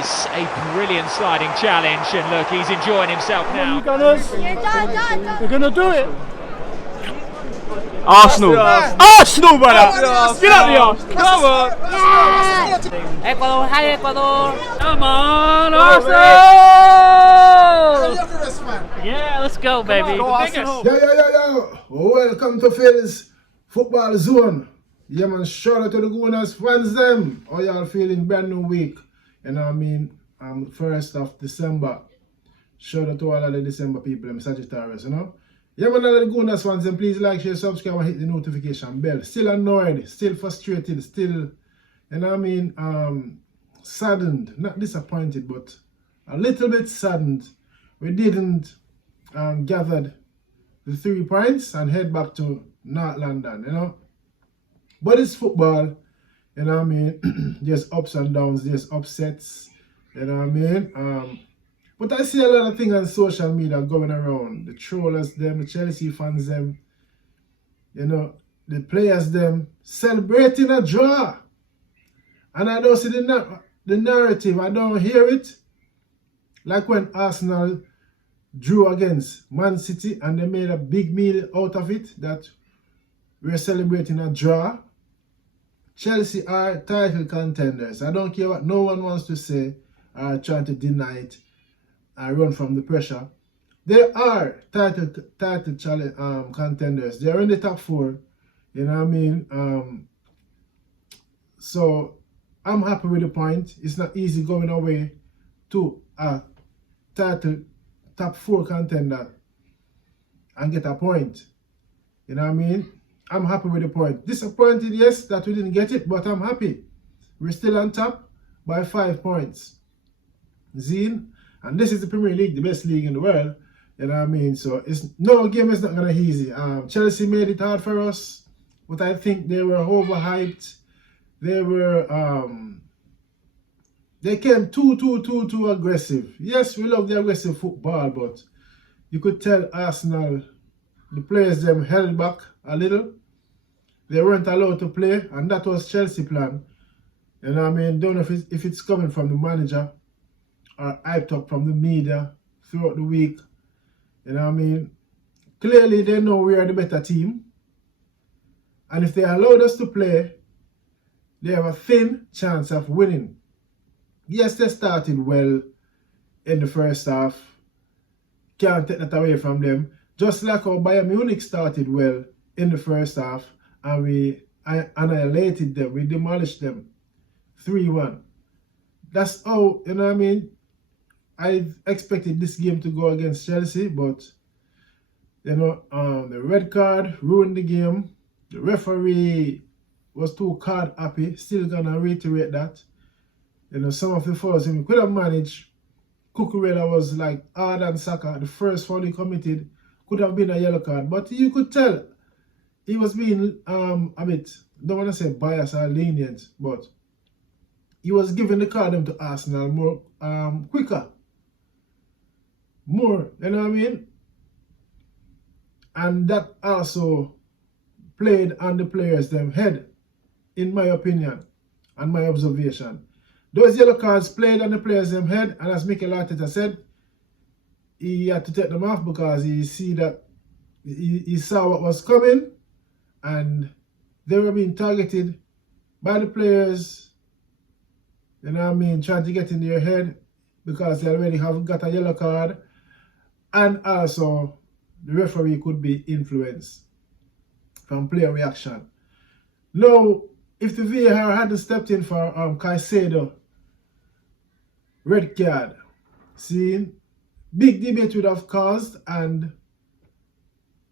is a brilliant sliding challenge, and look, he's enjoying himself now. Gunners, we're gonna do it. Arsenal! Arsenal, brother! Get up the Arsenal! Come on! Ecuador, hi Ecuador! Come on, Arsenal! Yeah, let's go, baby. Go Arsenal! Yo. Welcome to Phil's Football Zone. Yeah, man, shout out to the Gunners fans them. How y'all feeling? Brand new week. You know what I mean? 1st of December. Shout out to all of the December people, I'm Sagittarius, you know? Yeah, man, all of the Gunners fans, and please like, share, subscribe, and hit the notification bell. Still annoyed, still frustrated, still, you know what I mean? Saddened, not disappointed, but a little bit saddened. We didn't gather the 3 points and head back to North London, you know? But it's football, you know what I mean? There's ups and downs, there's upsets, you know what I mean? But I see a lot of things on social media going around. The trollers them, the Chelsea fans them, you know, the players them, celebrating a draw. And I don't see the narrative, I don't hear it. Like when Arsenal drew against Man City and they made a big meal out of it, that we're celebrating a draw. Chelsea are title contenders. I don't care what no one wants to say or try to deny it. I run from the pressure. They are title contenders. They are in the top 4. You know what I mean? So I'm happy with the point. It's not easy going away to a title top 4 contender and get a point. You know what I mean? I'm happy with the point. Disappointed, yes, that we didn't get it, but I'm happy. We're still on top by 5 points. Zine. And this is the Premier League, the best league in the world. You know what I mean? So no game is not gonna be easy. Chelsea made it hard for us, but I think they were overhyped. They were they came too aggressive. Yes, we love the aggressive football, but you could tell Arsenal, the players them held back a little. They weren't allowed to play, and that was Chelsea plan. You know what I mean? Don't know if it's coming from the manager or hyped up from the media throughout the week. You know what I mean? Clearly they know we are the better team. And if they allowed us to play, they have a thin chance of winning. Yes, they started well in the first half. Can't take that away from them. Just like how Bayern Munich started well in the first half and we annihilated them, we demolished them 3-1. That's how, you know what I mean? I expected this game to go against Chelsea, but you know, the red card ruined the game. The referee was too card happy. Still gonna reiterate that. You know, some of the fouls we could have managed. Cucurella was like hard on Saka. The first foul he committed could have been a yellow card, but you could tell he was being a bit, don't want to say biased or lenient, but he was giving the card to Arsenal more quicker. More, you know what I mean? And that also played on the players' them head, in my opinion and my observation. Those yellow cards played on the players' them head, and as Mikel Arteta said, he had to take them off because he saw what was coming, and they were being targeted by the players, you know what I mean, trying to get in their head because they already have got a yellow card. And also, the referee could be influenced from player reaction. Now, if the VAR hadn't stepped in for Caicedo, red card, see, big debate would have caused, and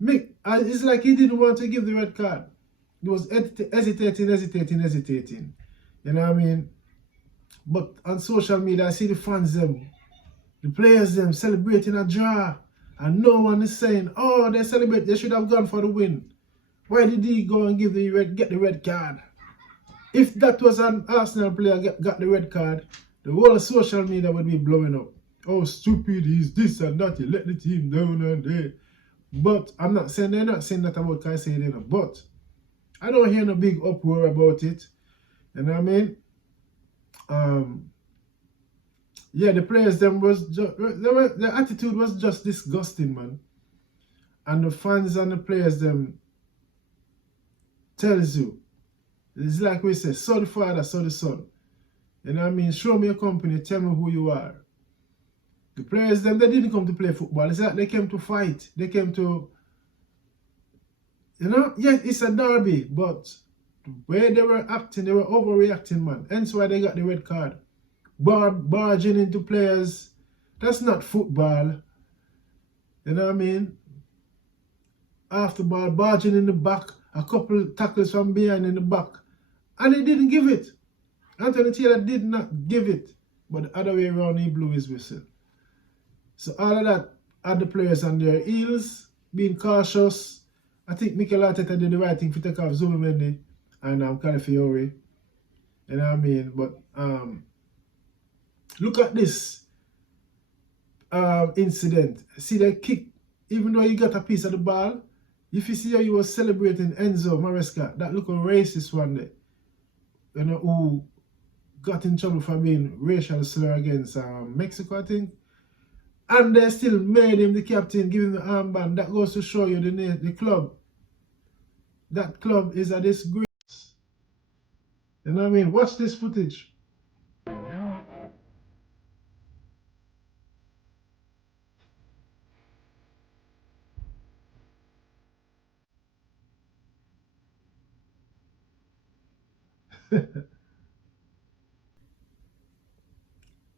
it's like he didn't want to give the red card. He was hesitating. You know what I mean? But on social media, I see the fans them, the players them celebrating a draw, and no one is saying, oh, they celebrate, they should have gone for the win. Why did he go and get the red card? If that was an Arsenal player got the red card, the whole social media would be blowing up. Oh, stupid, he's this and that, he let the team down and there. But I'm not saying, they're not saying that about Caicedo, but I don't hear no big uproar about it. You know what I mean? yeah, the players them was their attitude was just disgusting, man. And the fans and the players them tells you, it's like we say, so the father, so the son. You know what I mean? Show me your company, tell me who you are. The players them, they didn't come to play football. It's like they came to fight. They came to, you know, yes, it's a derby, but the way they were acting, they were overreacting, man. Hence why they got the red card. Barging into players, that's not football. You know what I mean? After ball, barging in the back, a couple tackles from behind in the back. And he didn't give it. Anthony Taylor did not give it. But the other way around, he blew his whistle. So all of that had the players on their heels, being cautious. I think Mikel Arteta did the right thing to take off Zubimendi and Calafiori. You know what I mean? But look at this incident. See the kick, even though he got a piece of the ball, if you see how he was celebrating Enzo Maresca, that little racist one there, you know, who got in trouble for being racial slur against Mexico, I think. And they still made him the captain, give him the armband. That goes to show you the club. That club is a disgrace. You know what I mean? Watch this footage.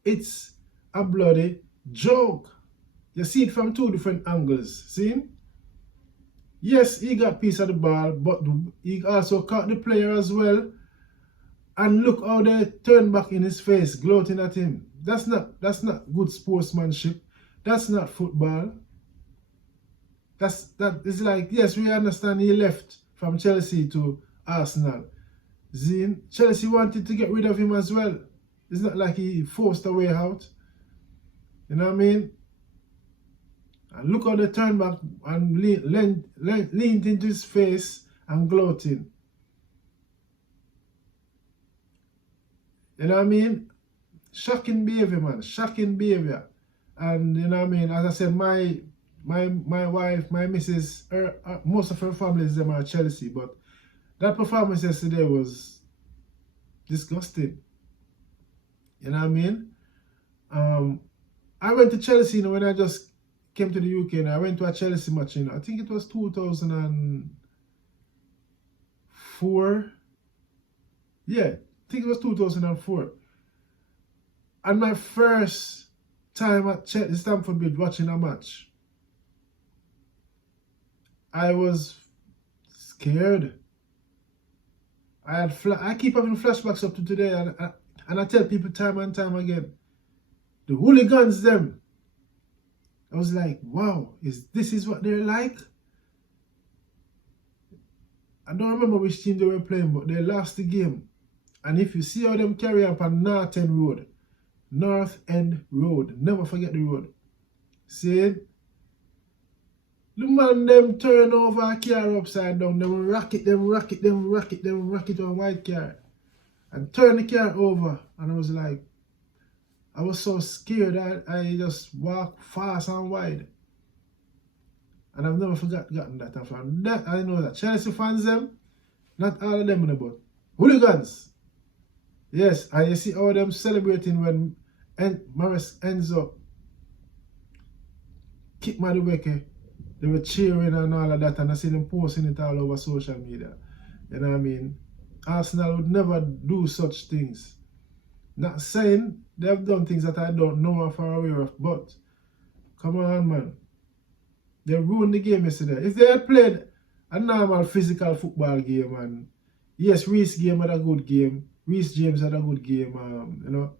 It's a bloody joke. You see it from two different angles. See? Yes, he got a piece of the ball, but he also caught the player as well. And look how they turned back in his face, gloating at him. That's not good sportsmanship. That's not football. That is like, yes, we understand he left from Chelsea to Arsenal. Zine, Chelsea wanted to get rid of him as well. It's not like he forced a way out. You know what I mean? And look how they turned back and leaned into his face and gloating. You know what I mean? Shocking behavior, man. Shocking behavior. And you know what I mean? As I said, my wife, my missus, most of her families them are Chelsea, but that performance yesterday was disgusting. You know what I mean? I went to Chelsea, you know, when I just came to the UK, and I went to a Chelsea match, you know, I think it was 2004. Yeah, I think it was 2004. And my first time at Stamford Bridge watching a match, I was scared. I keep having flashbacks up to today, and I tell people time and time again, the hooligans them, I was like, wow, this is what they're like? I don't remember which team they were playing, but they lost the game. And if you see how them carry up on North End Road, never forget the road. See, the man them turn over a car upside down, them rack it on white car. And turn the car over. And I was like, I was so scared I just walked fast and wide. And I've never forgotten that. From that, I know that Chelsea fans them, not all of them, but hooligans. Yes, and you see all them celebrating when Enzo kicked Madueke. They were cheering and all of that, and I see them posting it all over social media. You know what I mean? Arsenal would never do such things. Not saying they have done things that I don't know or far aware of, but come on, man. They ruined the game yesterday. If they had played a normal physical football game, and yes, Reece James had a good game. You know.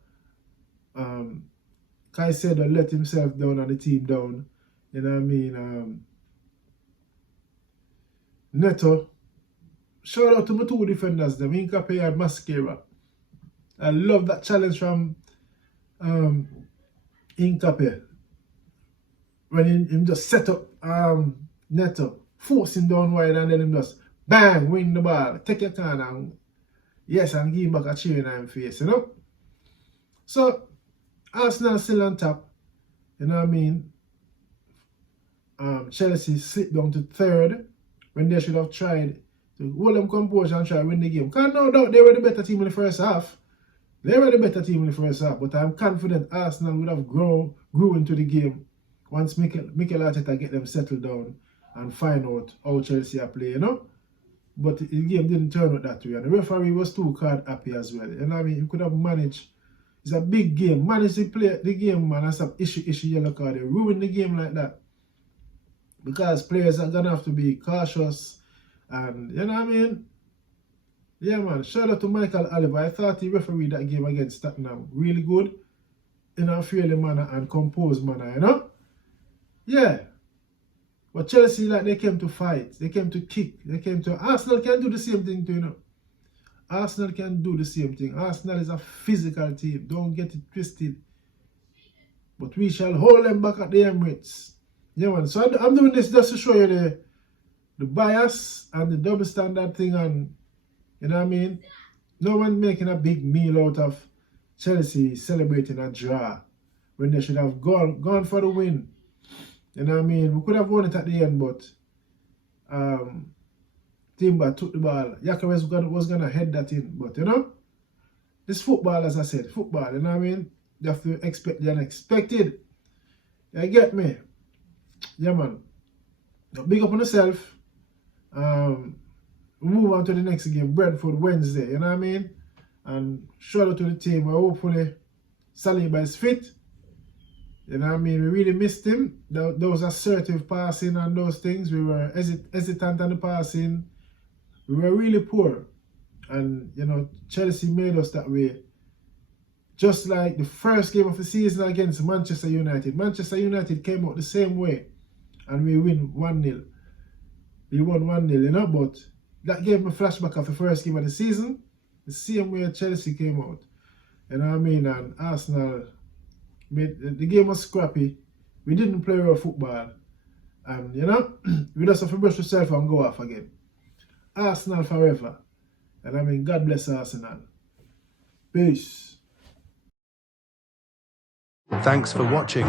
Caicedo let himself down and the team down. You know what I mean? Neto. Shout out to my two defenders, them Incape and Mascara. I love that challenge from Incape. When him just set up Neto, force him down wide, and then him just bang, win the ball, take your corner, and yes, and give him back a cheer in his face, you know? So, Arsenal still on top. You know what I mean? Chelsea slipped down to third when they should have tried to hold them composure and try to win the game. Because no doubt they were the better team in the first half. They were the better team in the first half, but I'm confident Arsenal would have grew into the game once Mikel Arteta get them settled down and find out how Chelsea are playing, you know? But the game didn't turn out that way, and the referee was too card happy as well. You know what I mean? He could have managed. It's a big game. Manage to play the game, man, and some issue yellow card. They ruin the game like that. Because players are gonna have to be cautious, and you know what I mean? Yeah, man. Shout out to Michael Oliver. I thought he refereed that game against Tottenham really good, in a fairly manner and composed manner, you know? Yeah. But Chelsea, like, they came to fight. They came to kick. They came to... Arsenal can do the same thing too, you know? Arsenal can do the same thing. Arsenal is a physical team. Don't get it twisted. But we shall hold them back at the Emirates. Yeah, man. So I'm doing this just to show you the bias and the double standard thing, and you know what I mean? No one making a big meal out of Chelsea celebrating a draw when they should have gone for the win. You know what I mean? We could have won it at the end, but Timber took the ball. Gyökeres was gonna head that in, but you know, this football, as I said, football. You know what I mean? You have to expect the unexpected. You get me? Yeah, man. Now, big up on yourself. We move on to the next game, Brentford Wednesday. You know what I mean? And shout out to the team. Hopefully, Saliba is fit. You know what I mean? We really missed him. Those assertive passing and those things. We were hesitant on the passing. We were really poor. And, you know, Chelsea made us that way. Just like the first game of the season against Manchester United. Manchester United came out the same way. And we win 1-0. We won 1-0, you know? But that gave me a flashback of the first game of the season. The same way Chelsea came out. You know what I mean? And Arsenal... the game was scrappy. We didn't play real football. And, you know, we just have to brush yourself and go off again. Arsenal forever. And I mean, God bless Arsenal. Peace. Thanks for watching.